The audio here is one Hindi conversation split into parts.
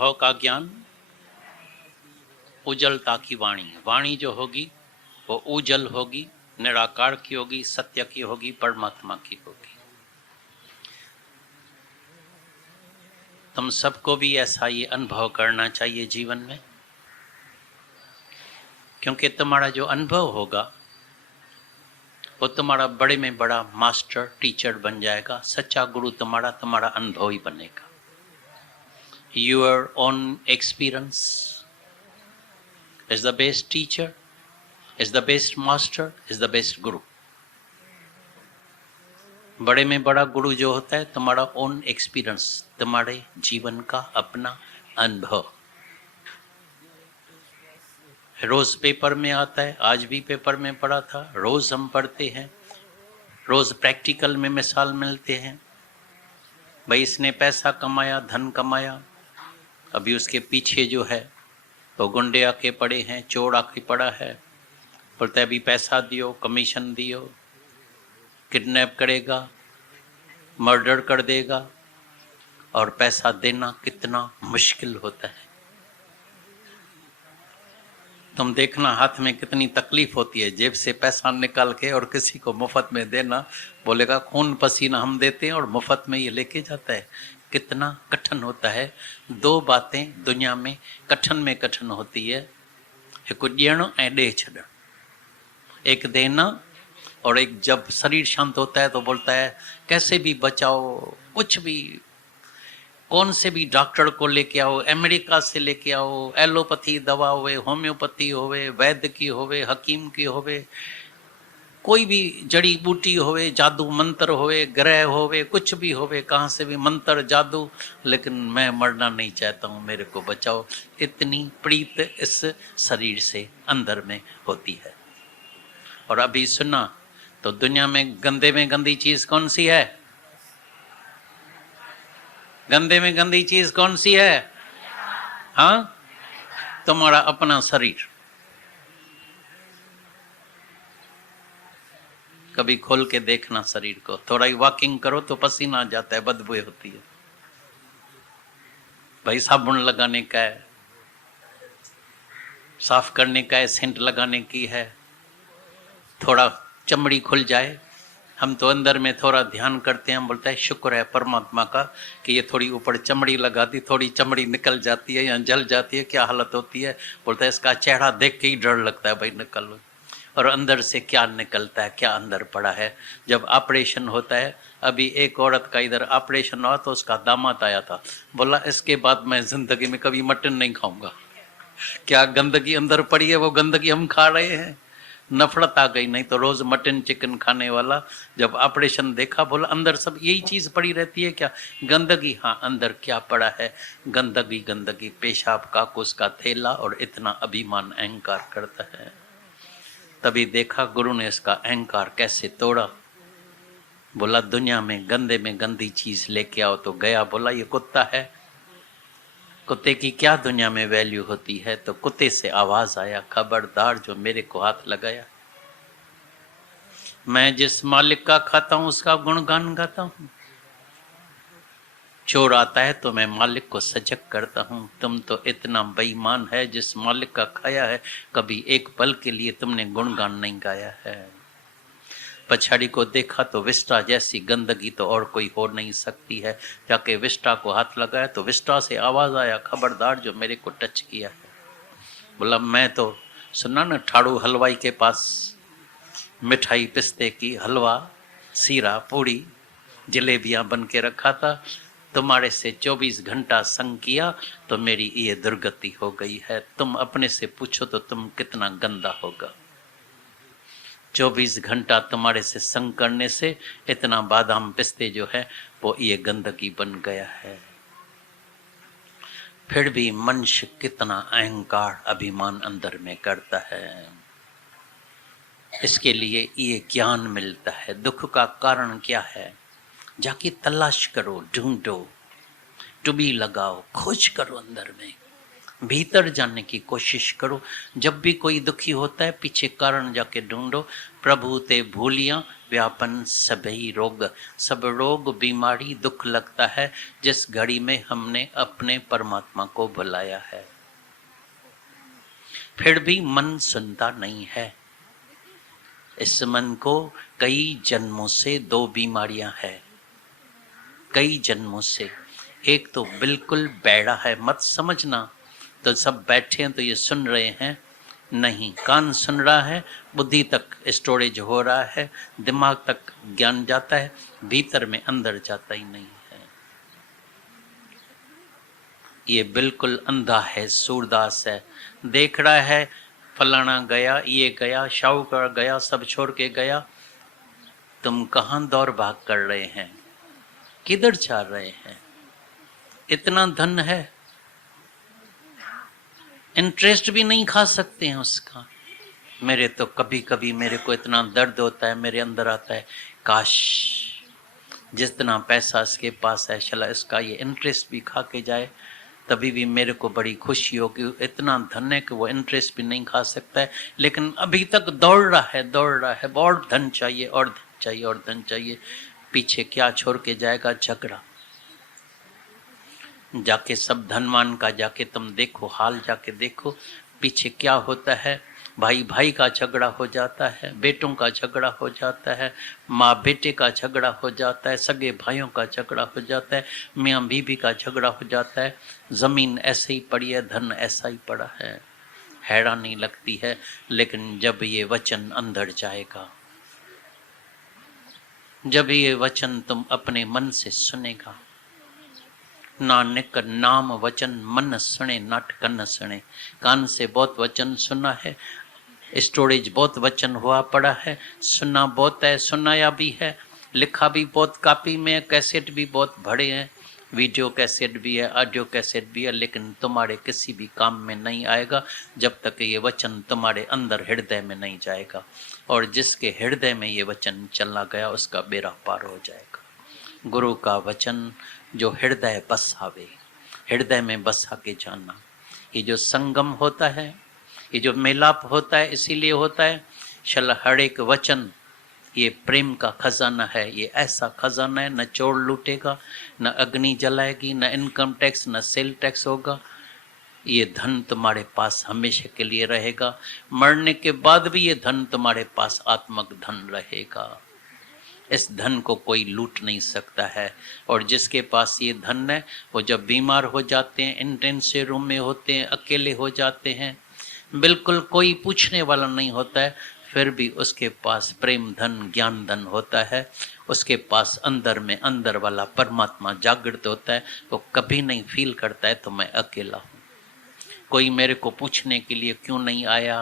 अनुभव का ज्ञान, उजलता की वाणी। वाणी जो होगी वो उजल होगी, निराकार की होगी, सत्य की होगी, परमात्मा की होगी। तुम सबको भी ऐसा ये अनुभव करना चाहिए जीवन में, क्योंकि तुम्हारा जो अनुभव होगा वो तुम्हारा बड़े में बड़ा मास्टर टीचर बन जाएगा। सच्चा गुरु तुम्हारा अनुभव ही बनेगा। Your own experience is the best teacher, is the best master, is the best गुरु। बड़े में बड़ा गुरु जो होता है तुम्हारा ओन एक्सपीरियंस, तुम्हारे जीवन का अपना अनुभव। रोज पेपर में आता है, आज भी पेपर में पढ़ा था, रोज हम पढ़ते हैं, रोज प्रैक्टिकल में मिसाल मिलते हैं। भाई इसने पैसा कमाया, धन कमाया, अभी उसके पीछे जो है तो गुंडे आके पड़े हैं, चोर आके पड़ा है, बोलता है अभी पैसा दियो, कमीशन दियो, किडनैप करेगा, मर्डर कर देगा। और पैसा देना कितना मुश्किल होता है। तुम देखना हाथ में कितनी तकलीफ होती है जेब से पैसा निकाल के और किसी को मुफ्त में देना। बोलेगा खून पसीना हम देते हैं और मुफ्त में ये लेके जाता है। कितना कठिन होता है। दो बातें दुनिया में कठिन होती है, एक ॾियणु ऐं ॾे छॾणु। एक देना और एक जब शरीर शांत होता है तो बोलता है कैसे भी बचाओ, कुछ भी, कौन से भी डॉक्टर को लेके आओ, अमेरिका से लेके आओ, एलोपैथी दवा होवे, होम्योपैथी होवे, वैद्य की होवे, हकीम की होवे, कोई भी जड़ी बूटी होवे, जादू मंत्र होवे, ग्रह होवे, कुछ भी होवे, कहाँ से भी मंत्र जादू, लेकिन मैं मरना नहीं चाहता हूँ, मेरे को बचाओ। इतनी प्रीत इस शरीर से अंदर में होती है। और अभी सुना तो दुनिया में गंदी चीज कौन सी है? गंदे में गंदी चीज कौन सी है? हाँ, तुम्हारा अपना शरीर। कभी खोल के देखना शरीर को, थोड़ा ही वॉकिंग करो तो पसीना आ जाता है, बदबू होती है। भाई साबुन लगाने का है, साफ करने का है, सेंट लगाने की है, थोड़ा चमड़ी खुल जाए। हम तो अंदर में थोड़ा ध्यान करते हैं, हम बोलते हैं शुक्र है परमात्मा का कि ये थोड़ी ऊपर चमड़ी लगा दी, थोड़ी चमड़ी निकल जाती है या जल जाती है, क्या हालत होती है। बोलता है इसका चेहरा देख के ही डर लगता है, भाई निकल। और अंदर से क्या निकलता है, क्या अंदर पड़ा है। जब ऑपरेशन होता है, अभी एक औरत का इधर ऑपरेशन हुआ तो उसका दामाद आया था, बोला इसके बाद मैं जिंदगी में कभी मटन नहीं खाऊंगा। क्या गंदगी अंदर पड़ी है, वो गंदगी हम खा रहे हैं। नफरत आ गई, नहीं तो रोज मटन चिकन खाने वाला जब ऑपरेशन देखा, बोला अंदर सब यही चीज पड़ी रहती है क्या? गंदगी। हाँ, अंदर क्या पड़ा है? गंदगी, पेशाब का कुछ का थैला, और इतना अभिमान अहंकार करता है। तभी देखा गुरु ने इसका अहंकार कैसे तोड़ा। बोला दुनिया में गंदी चीज लेके आओ तो गया। बोला ये कुत्ता है, कुत्ते की क्या दुनिया में वैल्यू होती है? तो कुत्ते से आवाज आया, खबरदार जो मेरे को हाथ लगाया। मैं जिस मालिक का खाता हूं उसका गुणगान गाता हूं। चोर आता है तो मैं मालिक को सजग करता हूं। तुम तो इतना बेईमान है, जिस मालिक का खाया है कभी एक पल के लिए तुमने गुणगान नहीं गाया है। पछाड़ी को देखा तो विष्टा जैसी गंदगी तो और कोई हो नहीं सकती है। जाके विष्टा को हाथ लगाया तो विष्टा से आवाज आया, खबरदार जो मेरे को टच किया है। बोला मैं तो सुना ना ठाड़ू हलवाई के पास मिठाई, पिस्ते की हलवा, सीरा, पूड़ी, जलेबियां बन के रखा था। तुम्हारे से 24 घंटा संग किया तो मेरी ये दुर्गति हो गई है। तुम अपने से पूछो तो तुम कितना गंदा होगा। 24 घंटा तुम्हारे से संग करने से इतना बादाम पिस्ते जो है वो ये गंदगी बन गया है। फिर भी मनुष्य कितना अहंकार अभिमान अंदर में करता है। इसके लिए ये ज्ञान मिलता है। दुख का कारण क्या है? जाके तलाश करो, ढूंढो, डुबी लगाओ, खोज करो, अंदर में भीतर जाने की कोशिश करो। जब भी कोई दुखी होता है पीछे कारण जाके ढूंढो। प्रभु ते भूलिया व्यापन सभी रोग। सब रोग बीमारी दुख लगता है जिस घड़ी में हमने अपने परमात्मा को बुलाया है। फिर भी मन सुनता नहीं है। इस मन को कई जन्मों से दो बीमारियां हैं, कई जन्मों से। एक तो बिल्कुल बैड़ा है, मत समझना तो सब बैठे हैं तो ये सुन रहे हैं, नहीं, कान सुन रहा है, बुद्धि तक स्टोरेज हो रहा है, दिमाग तक ज्ञान जाता है, भीतर में अंदर जाता ही नहीं है। ये बिल्कुल अंधा है, सूरदास है, देख रहा है फलाना गया, ये गया, शाहूकार गया, सब छोड़ के गया। तुम कहाँ दौड़ भाग कर रहे हैं, किधर जा रहे हैं? इतना धन है, इंटरेस्ट भी नहीं खा सकते हैं उसका। मेरे तो कभी कभी मेरे को इतना दर्द होता है, मेरे अंदर आता है, काश जितना पैसा इसके पास है चला इसका ये इंटरेस्ट भी खा के जाए, तभी भी मेरे को बड़ी खुशी होगी। इतना धन है कि वो इंटरेस्ट भी नहीं खा सकता है, लेकिन अभी तक दौड़ रहा है, और धन चाहिए, और धन चाहिए, और धन चाहिए। पीछे क्या छोड़ के जाएगा? झगड़ा। जाके सब धनवान का जाके तुम देखो, हाल जाके देखो, पीछे क्या होता है। भाई भाई का झगड़ा हो जाता है, बेटों का झगड़ा हो जाता है, माँ बेटे का झगड़ा हो जाता है, सगे भाइयों का झगड़ा हो जाता है, मियाँ बीवी का झगड़ा हो जाता है। जमीन ऐसे ही पड़ी है, धन ऐसा ही पड़ा है, हैरानी लगती है। लेकिन जब ये वचन अंदर जाएगा, जब ये वचन तुम अपने मन से सुनेगा, नानक नाम वचन मन सुने नाट कन सुने। कान से बहुत वचन सुना है, स्टोरेज बहुत वचन हुआ पड़ा है, सुना बहुत है, सुनाया भी है, लिखा भी बहुत कॉपी में, कैसेट भी बहुत भरे हैं, वीडियो कैसेट भी है, ऑडियो कैसेट भी है, लेकिन तुम्हारे किसी भी काम में नहीं आएगा जब तक ये वचन तुम्हारे अंदर हृदय में नहीं जाएगा। और जिसके हृदय में ये वचन चला गया उसका बेड़ा पार हो जाएगा। गुरु का वचन जो हृदय बसावे, हृदय में बसा के जाना। ये जो संगम होता है, ये जो मेलाप होता है, इसीलिए होता है। चल हर एक वचन ये प्रेम का खजाना है, ये ऐसा खजाना है, न चोर लूटेगा, न अग्नि जलाएगी, न इनकम टैक्स, न सेल टैक्स होगा। ये धन तुम्हारे पास हमेशा के लिए रहेगा, मरने के बाद भी ये धन तुम्हारे पास आत्मक धन रहेगा। इस धन को कोई लूट नहीं सकता है। और जिसके पास ये धन है वो जब बीमार हो जाते हैं, इंटेंसिव रूम में होते हैं, अकेले हो जाते हैं, बिल्कुल कोई पूछने वाला नहीं होता है, फिर भी उसके पास प्रेम धन, ज्ञान धन होता है, उसके पास अंदर में अंदर वाला परमात्मा जागृत होता है। वो कभी नहीं फील करता है तो मैं अकेला हूँ, कोई मेरे को पूछने के लिए क्यों नहीं आया,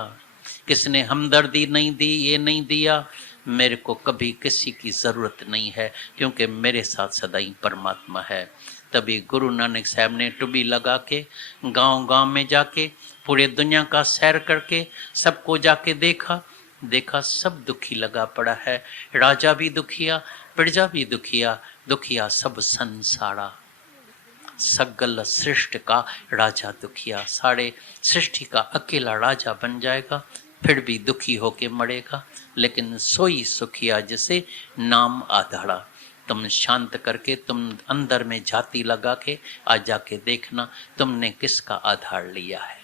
किसने हमदर्दी नहीं दी, ये नहीं दिया। मेरे को कभी किसी की ज़रूरत नहीं है, क्योंकि मेरे साथ सदा ही परमात्मा है। तभी गुरु नानक साहब ने टुबी लगा के गांव गांव में जाके पूरे दुनिया का सैर करके सबको जाके देखा सब दुखी लगा पड़ा है। राजा भी दुखिया, प्रजा भी दुखिया, दुखिया सब संसारा, सगल सृष्टि का राजा दुखिया। सारे सृष्टि का अकेला राजा बन जाएगा, फिर भी दुखी होके मरेगा। लेकिन सोई सुखिया जिसे नाम आधाड़ा। तुम शांत करके, तुम अंदर में जाति लगा के आज जाके देखना तुमने किसका आधार लिया है।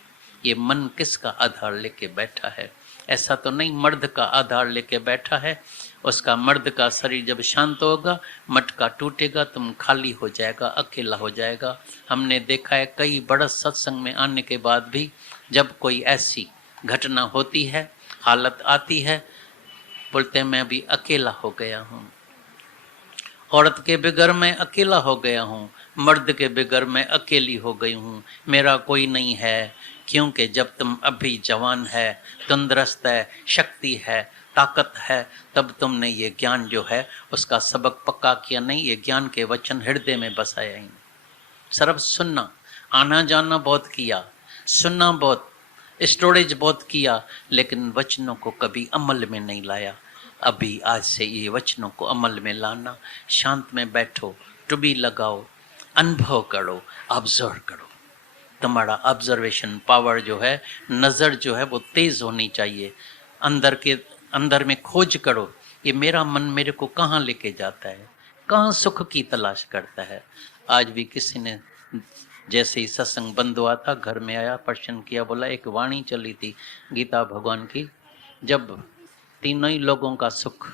ये मन किसका आधार लेके बैठा है? ऐसा तो नहीं मर्द का आधार लेके बैठा है। उसका मर्द का शरीर जब शांत होगा, मटका टूटेगा, तुम खाली हो जाएगा, अकेला हो जाएगा। हमने देखा है कई बड़ा सत्संग में आने के बाद भी जब कोई ऐसी घटना होती है, हालत आती है, बोलते हैं मैं अभी अकेला हो गया हूँ। औरत के बगैर मैं अकेला हो गया हूँ, मर्द के बगैर मैं अकेली हो गई हूँ, मेरा कोई नहीं है। क्योंकि जब तुम अभी जवान है, तंदुरुस्त है, शक्ति है, ताकत है, तब तुमने ये ज्ञान जो है उसका सबक पक्का किया नहीं, ये ज्ञान के वचन हृदय में बसाया ही नहीं। सिर्फ सुनना, आना जाना बहुत किया, सुनना बहुत, स्टोरेज बहुत किया, लेकिन वचनों को कभी अमल में नहीं लाया। अभी आज से ये वचनों को अमल में लाना। शांत में बैठो, टुबी लगाओ, अनुभव करो, ऑब्जर्व करो। तुम्हारा ऑब्जर्वेशन पावर जो है, नज़र जो है वो तेज होनी चाहिए। अंदर में खोज करो, ये मेरा मन मेरे को कहाँ लेके जाता है, कहाँ सुख की तलाश करता है। आज भी किसी ने जैसे ही सत्संग बंद हुआ था, घर में आया, प्रश्न किया, बोला एक वाणी चली थी गीता भगवान की, जब तीनों ही लोगों का सुख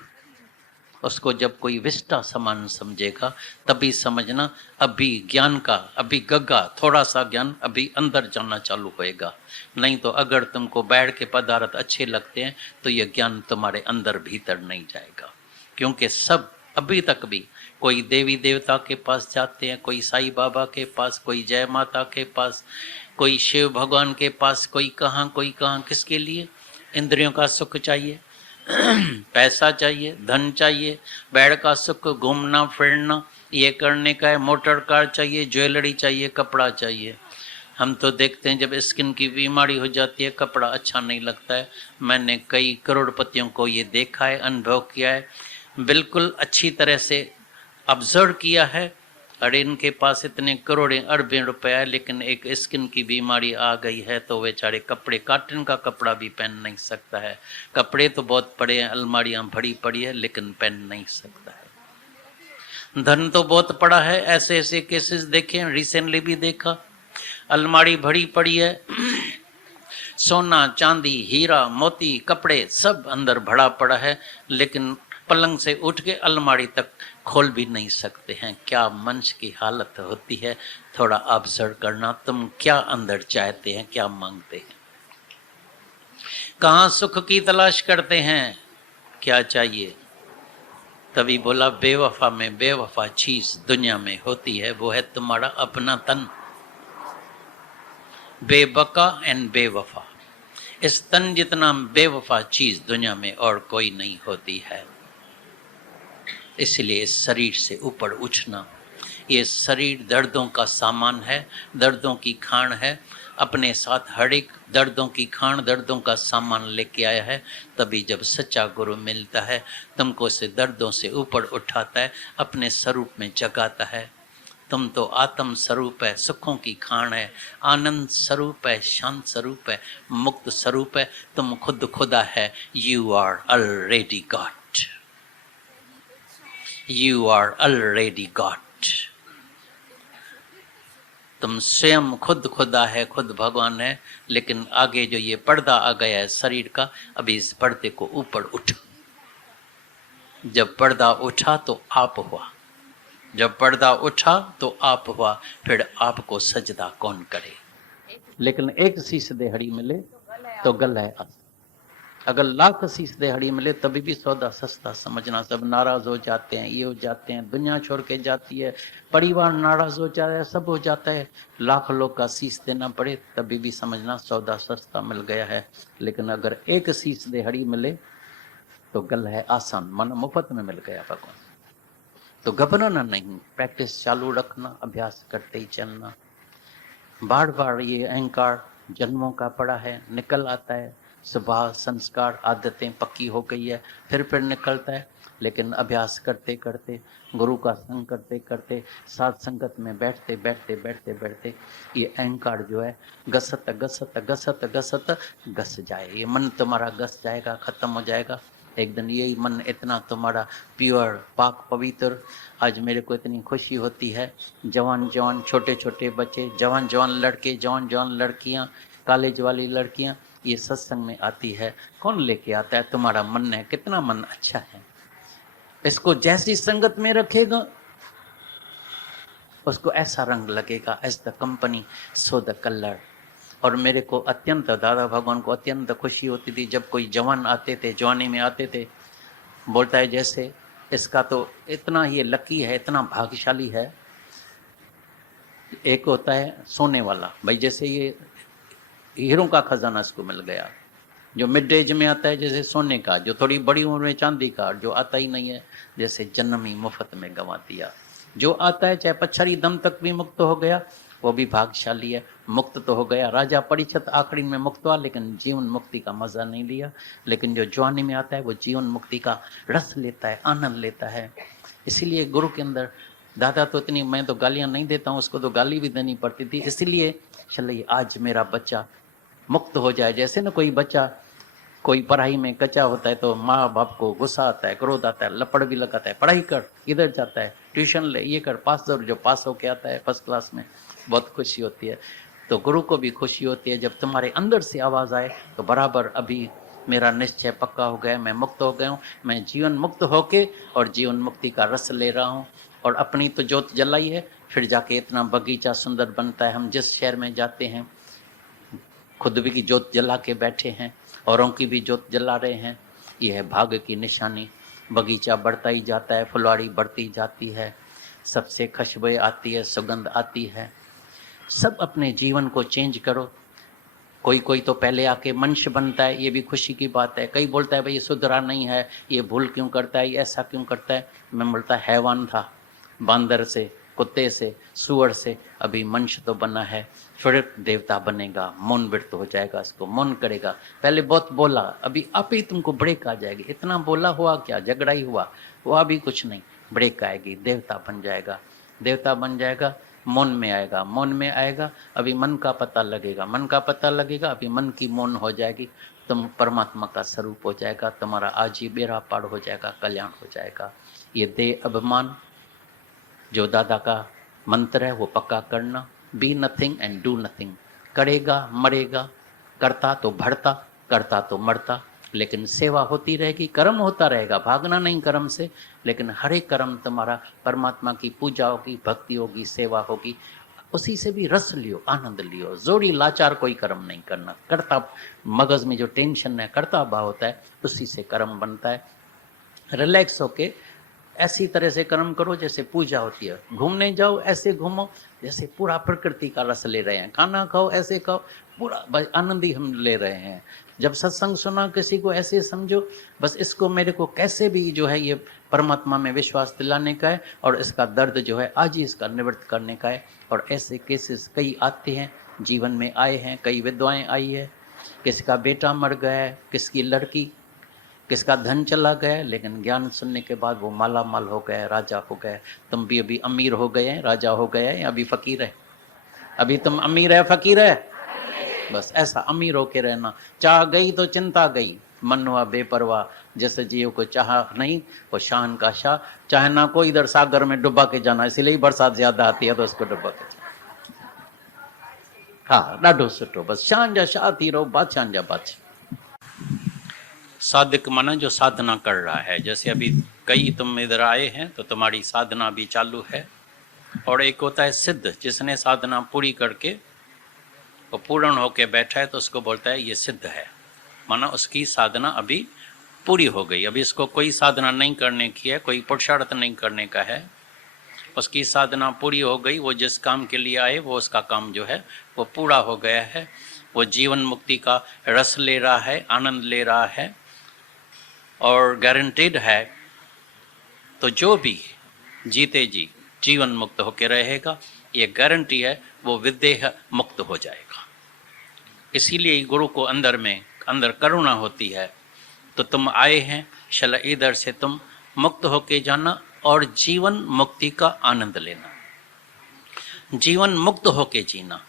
उसको जब कोई विष्टा समान समझेगा तभी समझना अभी ज्ञान का, अभी गग्गा थोड़ा सा ज्ञान अभी अंदर जाना चालू होएगा। नहीं तो अगर तुमको बैठ के पदार्थ अच्छे लगते हैं तो यह ज्ञान तुम्हारे अंदर भीतर नहीं जाएगा। क्योंकि सब अभी तक भी कोई देवी देवता के पास जाते हैं, कोई साईं बाबा के पास, कोई जय माता के पास, कोई शिव भगवान के पास, कोई कहाँ कोई कहाँ। किसके लिए? इंद्रियों का सुख चाहिए, पैसा चाहिए, धन चाहिए, बैठ का सुख, घूमना फिरना ये करने का है, मोटर कार चाहिए, ज्वेलरी चाहिए, कपड़ा चाहिए। हम तो देखते हैं जब स्किन की बीमारी हो जाती है कपड़ा अच्छा नहीं लगता है। मैंने कई करोड़पतियों को ये देखा है, अनुभव किया है, बिल्कुल अच्छी तरह से ऑब्जर्व किया है। अरे इनके पास इतने करोड़ें अरबें रुपए है, लेकिन एक स्किन की बीमारी आ गई है तो बेचारे कपड़े, कॉटन का कपड़ा भी पहन नहीं सकता है। कपड़े तो बहुत पड़े हैं, अलमारियां भरी पड़ी है, लेकिन पहन नहीं सकता है। धन तो बहुत पड़ा है, ऐसे ऐसे केसेस देखे, रिसेंटली भी देखा, अलमारी भरी पड़ी है, सोना चांदी हीरा मोती कपड़े सब अंदर भरा पड़ा है, लेकिन पलंग से उठ के अलमारी तक खोल भी नहीं सकते हैं। क्या मंच की हालत होती है, थोड़ा ऑब्जर्व करना, तुम क्या अंदर चाहते हैं, क्या मांगते हैं, कहाँ सुख की तलाश करते हैं, क्या चाहिए। तभी बोला बेवफा में बेवफा चीज दुनिया में होती है, वो है तुम्हारा अपना तन। बेबका एंड बेवफा, इस तन जितना बेवफा चीज दुनिया में और कोई नहीं होती है। इसलिए इस शरीर से ऊपर उठना, ये शरीर दर्दों का सामान है, दर्दों की खान है, अपने साथ हर एक दर्दों की खान, दर्दों का सामान लेके आया है। तभी जब सच्चा गुरु मिलता है, तुमको से दर्दों से ऊपर उठाता है, अपने स्वरूप में जगाता है। तुम तो आत्म स्वरूप है, सुखों की खान है, आनंद स्वरूप है, शांत स्वरूप है, मुक्त स्वरूप है, तुम खुद खुदा है। You are already God, You are already God। तुम स्वयं खुद खुदा है, खुद भगवान है, लेकिन आगे जो ये पर्दा आ गया है शरीर का, अभी इस पर्दे को ऊपर उठा। जब पर्दा उठा तो आप हुआ, जब पर्दा उठा तो आप हुआ, फिर आपको सजदा कौन करे। लेकिन एक शीश दिहाड़ी मिले तो गल है, अगर लाख शीश दिहाड़ी मिले तभी भी सौदा सस्ता समझना। सब नाराज हो जाते हैं, ये हो जाते हैं, दुनिया छोड़ के जाती है, परिवार नाराज हो जाता है, सब हो जाता है, लाख लोग का शीश देना पड़े तभी भी समझना सौदा सस्ता मिल गया है। लेकिन अगर एक शीश दिहाड़ी मिले तो गल है आसान, मन मुफ्त में मिल गया भगवान। तो घबराना नहीं, प्रैक्टिस चालू रखना, अभ्यास करते ही चलना। बार बार ये अहंकार जन्मों का पड़ा है, निकल आता है, स्वभाव संस्कार आदतें पक्की हो गई है, फिर निकलता है। लेकिन अभ्यास करते करते, गुरु का संग करते करते, साथ संगत में बैठते बैठते बैठते बैठते ये अहंकार जो है घसत घसत घसत घसत घस जाए। ये मन तुम्हारा घस जाएगा, खत्म हो जाएगा। एक दिन यही मन इतना तुम्हारा प्योर पाक पवित्र। आज मेरे को इतनी खुशी होती है, जवान जवान छोटे छोटे बच्चे, जवान जवान लड़के, जवान जवान लड़कियां, कॉलेज वाली लड़कियां ये सत्संग में आती है। कौन लेके आता है? तुम्हारा मन है। कितना मन अच्छा है, इसको जैसी संगत में रखेगा उसको ऐसा रंग लगेगा, as the company so the colour. और मेरे को अत्यंत, दादा भगवान को अत्यंत खुशी होती थी जब कोई जवान आते थे, जवानी में आते थे, बोलता है जैसे इसका तो इतना ये लकी है, इतना भाग्यशाली है। एक होता है सोने वाला, भाई जैसे ये हीरों का खजाना इसको मिल गया। जो मिड एज में आता है जैसे सोने का, जो थोड़ी बड़ी उम्र में चांदी का, जो आता ही नहीं है जैसे जन्म ही मुफ्त में गंवा दिया। जो आता है चाहे पछड़ी दम तक भी मुक्त हो गया, वो भी भाग्यशाली है, मुक्त तो हो गया। राजा परीक्षित आखिरी में मुक्त हुआ, लेकिन जीवन मुक्ति का मजा नहीं लिया। लेकिन जो जवानी में आता है वो जीवन मुक्ति का रस लेता है, आनंद लेता है। इसीलिए गुरु के अंदर, दादा तो इतनी, मैं तो गालियां नहीं देता हूँ, उसको तो गाली भी देनी पड़ती थी। इसीलिए चलिए आज मेरा बच्चा मुक्त हो जाए। जैसे ना कोई बच्चा कोई पढ़ाई में कच्चा होता है तो माँ बाप को गुस्सा आता है, क्रोध आता है, लपड़ भी लगाता है, पढ़ाई कर, इधर जाता है, ट्यूशन ले, ये कर, पास कर। जो पास होके आता है फर्स्ट क्लास में, बहुत खुशी होती है। तो गुरु को भी खुशी होती है जब तुम्हारे अंदर से आवाज़ आए तो बराबर अभी मेरा निश्चय पक्का हो गया, मैं मुक्त हो गया हूँ, मैं जीवन मुक्त होके और जीवन मुक्ति का रस ले रहा हूँ। और अपनी तो जोत जलाई है, फिर जाके इतना बगीचा सुंदर बनता है। हम जिस शहर में जाते हैं खुद भी की जोत जला के बैठे हैं, औरों की भी जोत जला रहे हैं। यह है भाग्य की निशानी। बगीचा बढ़ता ही जाता है, फुलवाड़ी बढ़ती जाती है, सबसे खुशबू आती है, सुगंध आती है। सब अपने जीवन को चेंज करो। कोई तो पहले आके मनुष्य बनता है, ये भी खुशी की बात है। कई बोलता है भाई ये सुधरा नहीं है, ये भूल क्यों करता है, ये ऐसा क्यों करता है। मैं बोलता हैवान था, बांदर से, कुत्ते से, सुअर से, अभी मनुष्य तो बना है, फिर देवता बनेगा, मौन व्रत हो जाएगा, इसको मौन करेगा। पहले बहुत बोला, अभी आप ही तुमको ब्रेक आ जाएगी। इतना बोला हुआ क्या, झगड़ा ही हुआ, हुआ भी कुछ नहीं, ब्रेक आएगी, देवता बन जाएगा। देवता बन जाएगा, मौन में आएगा, मौन में आएगा, अभी मन का पता लगेगा, मन का पता लगेगा, अभी मन की मौन हो जाएगी, तुम परमात्मा का स्वरूप हो जाएगा, तुम्हारा आज ही बेड़ा पार हो जाएगा, कल्याण हो जाएगा। ये देह अभिमान जो दादा का मंत्र है वो पक्का करना। Be nothing and do nothing. करेगा मरेगा, करता तो बढ़ता, करता तो मरता, लेकिन सेवा होती रहेगी, कर्म होता रहेगा, भागना नहीं कर्म से। लेकिन हर एक कर्म तुम्हारा परमात्मा की पूजा होगी, भक्ति होगी, सेवा होगी, उसी से भी रस लियो, आनंद लियो। जोड़ी लाचार कोई कर्म नहीं करना। करता मगज में जो टेंशन है, करता भाव होता है, उसी से कर्म बनता है। रिलैक्स होके ऐसी तरह से कर्म करो जैसे पूजा होती है। घूमने जाओ ऐसे घूमो जैसे पूरा प्रकृति का रस ले रहे हैं। खाना खाओ ऐसे खाओ, पूरा आनंद ही हम ले रहे हैं। जब सत्संग सुना किसी को ऐसे समझो बस इसको मेरे को कैसे भी जो है ये परमात्मा में विश्वास दिलाने का है और इसका दर्द जो है आज ही इसका निवृत्त करने का है। और ऐसे केसेस कई आते हैं, जीवन में आए हैं, कई विधवाएं आई है, किसका बेटा मर गया है, किसकी लड़की, किसका धन चला गया, लेकिन ज्ञान सुनने के बाद वो माला माल हो गया, राजा हो गया। तुम भी अभी अमीर हो गए हैं, राजा हो गए हैं, या अभी फकीर है? अभी तुम अमीर है, फकीर है? बस ऐसा अमीर होके रहना। चाह गई तो चिंता गई, मन हुआ बेपरवाह, जैसे जियो को चाह नहीं वो शान का शाह। चाहना को इधर सागर में डुबा के जाना, इसीलिए बरसात ज्यादा आती है तो उसको डुबा के जाना। हाँ ॾाढो सुठो, बस शान जा शाह थी रहो, बादशाह जा बादशाह। साधक माना जो साधना कर रहा है। जैसे अभी कई तुम इधर आए हैं तो तुम्हारी साधना भी चालू है। और एक होता है सिद्ध, जिसने साधना पूरी करके वो पूर्ण होके बैठा है तो उसको बोलता है ये सिद्ध है, माना उसकी साधना अभी पूरी हो गई। अभी इसको कोई साधना नहीं करने की है, कोई पुरुषार्थ नहीं करने का है, उसकी साधना पूरी हो गई। वो जिस काम के लिए आए वो उसका काम जो है वो पूरा हो गया है। वो जीवन मुक्ति का रस ले रहा है, आनंद ले रहा है और गारंटेड है। तो जो भी जीते जी जीवन मुक्त होकर रहेगा, ये गारंटी है, वो विदेह मुक्त हो जाएगा। इसीलिए गुरु को अंदर करुणा होती है। तो तुम आए हैं, चलो इधर से तुम मुक्त होके जाना और जीवन मुक्ति का आनंद लेना, जीवन मुक्त होके जीना।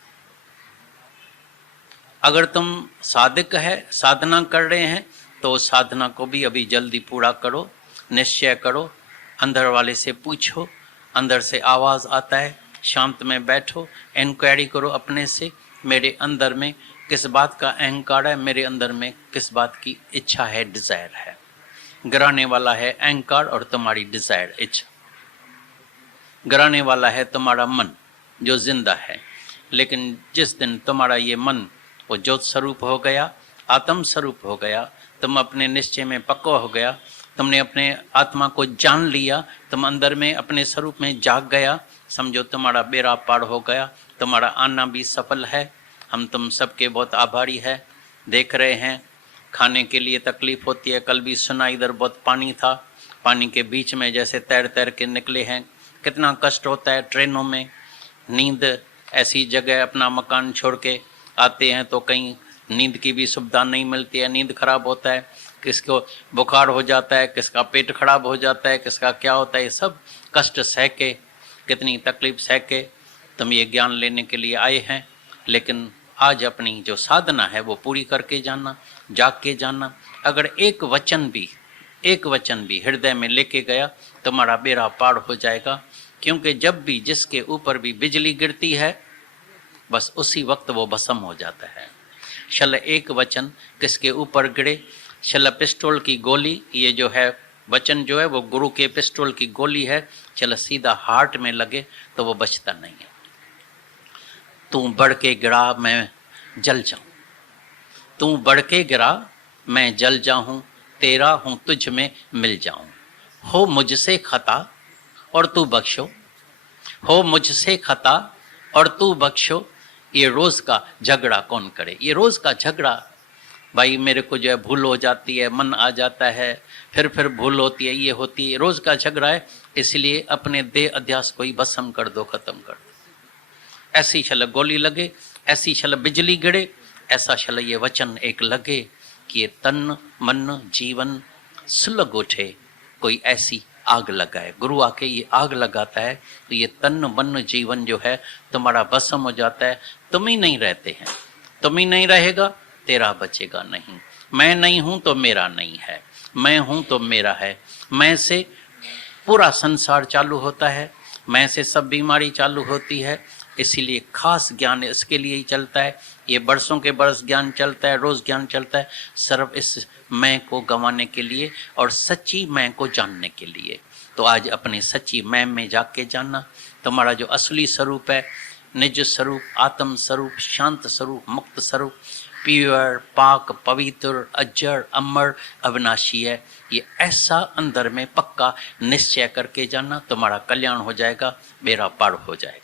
अगर तुम साधक है, साधना कर रहे हैं, तो साधना को भी अभी जल्दी पूरा करो, निश्चय करो, अंदर वाले से पूछो, अंदर से आवाज़ आता है, शांत में बैठो, इंक्वायरी करो अपने से, मेरे अंदर में किस बात का अहंकार है, मेरे अंदर में किस बात की इच्छा है, डिज़ायर है। गिराने वाला है अहंकार और तुम्हारी डिज़ायर, इच्छा। गिराने वाला है तुम्हारा मन जो जिंदा है। लेकिन जिस दिन तुम्हारा ये मन वो ज्योत स्वरूप हो गया, आत्म स्वरूप हो गया, तुम अपने निश्चय में पक्का हो गया, तुमने अपने आत्मा को जान लिया, तुम अंदर में अपने स्वरूप में जाग गया, समझो तुम्हारा बेड़ा पार हो गया, तुम्हारा आना भी सफल है। हम तुम सबके बहुत आभारी है। देख रहे हैं खाने के लिए तकलीफ होती है। कल भी सुना इधर बहुत पानी था, पानी के बीच में जैसे तैर तैर के निकले हैं, कितना कष्ट होता है। ट्रेनों में नींद, ऐसी जगह अपना मकान छोड़ के आते हैं तो कहीं नींद की भी सुविधा नहीं मिलती है, नींद खराब होता है, किसको बुखार हो जाता है, किसका पेट खराब हो जाता है, किसका क्या होता है। ये सब कष्ट सह के, कितनी तकलीफ सह के तुम ये ज्ञान लेने के लिए आए हैं। लेकिन आज अपनी जो साधना है वो पूरी करके जाना, जाग के जाना। अगर एक वचन भी हृदय में लेके गया तुम्हारा बेड़ा पार हो जाएगा। क्योंकि जब भी जिसके ऊपर भी बिजली गिरती है बस उसी वक्त वो भस्म हो जाता है। शल एक वचन किसके ऊपर गिरे, शल पिस्टल की गोली, ये जो है वचन जो है वो गुरु के पिस्टल की गोली है, चल सीधा हार्ट में लगे तो वो बचता नहीं है। तू बढ़ के गिरा मैं जल जाऊं, तू बढ़ के गिरा मैं जल जाऊं, तेरा हूं तुझ में मिल जाऊं। हो मुझसे खता और तू बख्शो, हो मुझसे खता और तू बख्शो, ये रोज का झगड़ा कौन करे। ये रोज का झगड़ा भाई, मेरे को जो है भूल हो जाती है, मन आ जाता है, फिर भूल होती है, ये होती है, रोज का झगड़ा है। इसलिए अपने देह अध्यास को ही भस्म कर दो, खत्म कर दो। ऐसी शल गोली लगे, ऐसी शल बिजली गिरे, ऐसा शल ये वचन एक लगे कि ये तन मन जीवन सुलग उठे, कोई ऐसी आग लगाए। गुरु आके ये आग लगाता है तो ये तन मन जीवन जो है तुम्हारा भस्म हो जाता है। तुम ही नहीं रहते हैं, तुम ही नहीं रहेगा, तेरा बचेगा नहीं। मैं नहीं हूं तो मेरा नहीं है, मैं हूं तो मेरा है। मैं से पूरा संसार चालू होता है, मैं से सब बीमारी चालू होती है। इसीलिए खास ज्ञान इसके लिए ही चलता है, ये बरसों के बरस ज्ञान चलता है, रोज ज्ञान चलता है, सिर्फ इस मैं को गंवाने के लिए और सच्ची मैं को जानने के लिए। तो आज अपने सच्ची मैं में जाके जानना, तुम्हारा जो असली स्वरूप है, निज स्वरूप, आत्म स्वरूप, शांत स्वरूप, मुक्त स्वरूप, प्योर, पाक, पवित्र, अजर, अमर, अविनाशी है। ये ऐसा अंदर में पक्का निश्चय करके जानना, तुम्हारा कल्याण हो जाएगा, बेड़ा पार हो जाएगा।